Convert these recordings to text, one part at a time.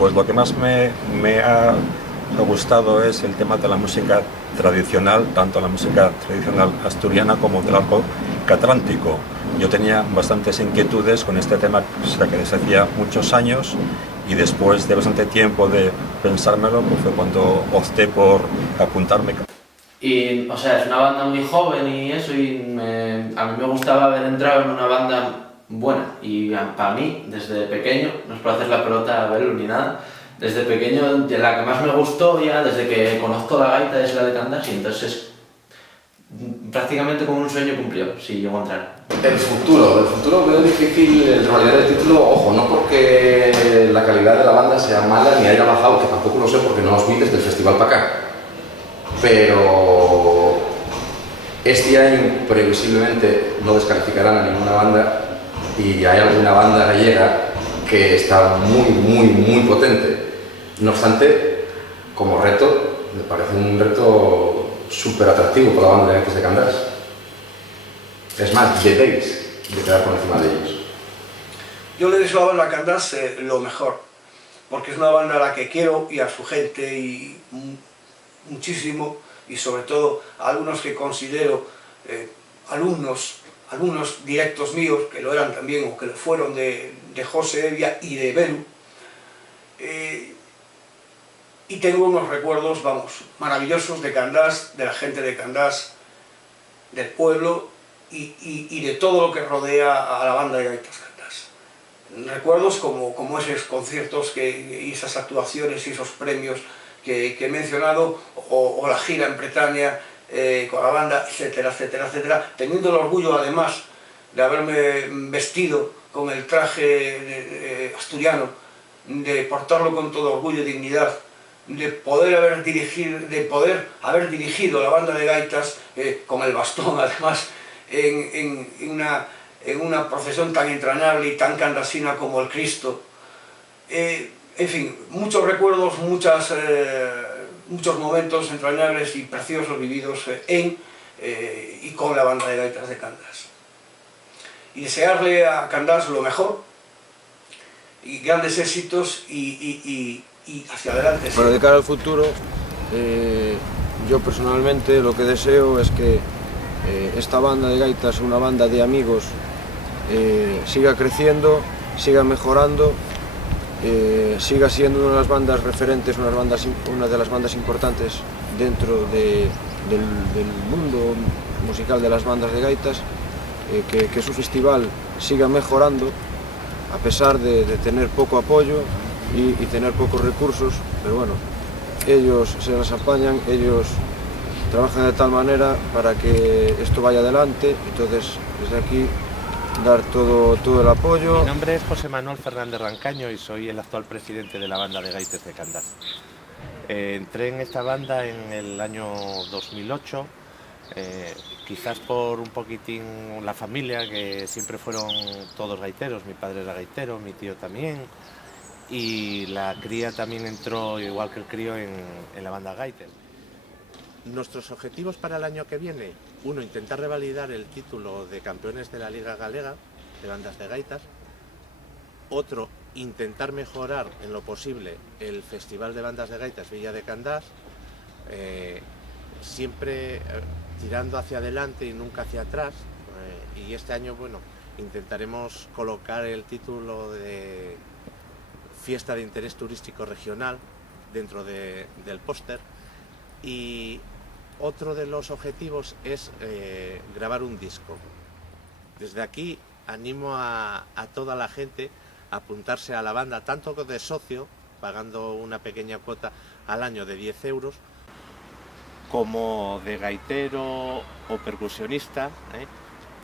Pues lo que más me ha gustado es el tema de la música tradicional, tanto la música tradicional asturiana como del arco catrántico. Yo tenía bastantes inquietudes con este tema, o sea, que desde hacía muchos años, y después de bastante tiempo de pensármelo, pues fue cuando opté por apuntarme. Y, o sea, es una banda muy joven y eso, a mí me gustaba haber entrado en una banda buena. Y para mí, desde pequeño, no es para hacer la pelota a verlo ni nada, desde pequeño, la que más me gustó ya, desde que conozco la gaita, es la de Candás, y entonces es prácticamente como un sueño cumplido, si llego a entrar. El futuro veo difícil el revalidar el título, ojo, no porque la calidad de la banda sea mala ni haya bajado, que tampoco lo sé porque no os vi desde el festival para acá. Pero este año previsiblemente no descalificarán a ninguna banda y hay alguna banda gallega que está muy potente. No obstante, como reto, me parece un reto súper atractivo para la banda de Gaitas de Candás. Es más, debéis de quedar por encima de ellos. Yo le deseo a la banda Candás lo mejor, porque es una banda a la que quiero y a su gente y muchísimo, y sobre todo a algunos que considero alumnos directos míos, que lo eran también o que lo fueron de José Evia y de Belu, y tengo unos recuerdos, vamos, maravillosos de Candás, de la gente de Candás, del pueblo y de todo lo que rodea a la banda de Gaitas Candás. Recuerdos como esos conciertos y esas actuaciones y esos premios que he mencionado, o la gira en Bretaña con la banda, etcétera, teniendo el orgullo además de haberme vestido con el traje asturiano, de portarlo con todo orgullo y dignidad, de poder haber dirigido la banda de gaitas con el bastón además en una procesión tan entrañable y tan candasina como el Cristo. En fin, muchos recuerdos, muchos momentos entrañables y preciosos vividos y con la banda de Gaitas de Candás. Y desearle a Candás lo mejor, y grandes éxitos y hacia adelante. Bueno, de cara al futuro, yo personalmente lo que deseo es que esta banda de gaitas, una banda de amigos, siga creciendo, siga mejorando, siga siendo una de las bandas referentes, una de las bandas importantes dentro del mundo musical de las bandas de gaitas, que su festival siga mejorando a pesar de tener poco apoyo y tener pocos recursos, pero bueno, ellos se las apañan, ellos trabajan de tal manera para que esto vaya adelante. Entonces, desde aquí, dar todo el apoyo. Mi nombre es José Manuel Fernández Rancaño y soy el actual presidente de la banda de Gaites de Candás. Entré en esta banda en el año 2008, quizás por un poquitín la familia, que siempre fueron todos gaiteros. Mi padre era gaitero, mi tío también, y la cría también entró, igual que el crío, en la banda Gaites. Nuestros objetivos para el año que viene: uno, intentar revalidar el título de campeones de la Liga Galega de bandas de gaitas; otro, intentar mejorar en lo posible el Festival de Bandas de Gaitas Villa de Candás, siempre tirando hacia adelante y nunca hacia atrás, y este año, bueno, intentaremos colocar el título de Fiesta de Interés Turístico Regional dentro del póster. Y otro de los objetivos es grabar un disco. Desde aquí animo a toda la gente a apuntarse a la banda, tanto de socio, pagando una pequeña cuota al año de 10 euros, como de gaitero o percusionista.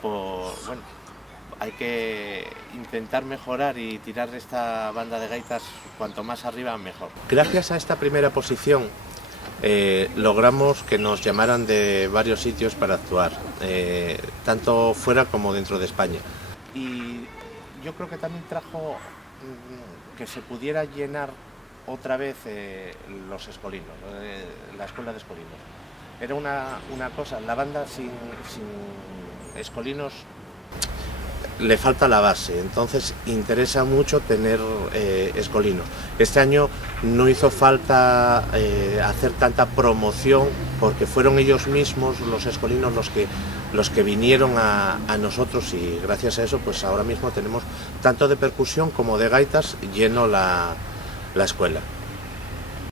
Bueno, hay que intentar mejorar y tirar esta banda de gaitas cuanto más arriba mejor. Gracias a esta primera posición logramos que nos llamaran de varios sitios para actuar, tanto fuera como dentro de España. Y yo creo que también trajo que se pudiera llenar otra vez los escolinos, la escuela de escolinos. Era una cosa, la banda sin escolinos le falta la base, entonces interesa mucho tener escolinos. Este año no hizo falta hacer tanta promoción porque fueron ellos mismos, los escolinos, los que vinieron a nosotros, y gracias a eso pues ahora mismo tenemos tanto de percusión como de gaitas lleno la escuela.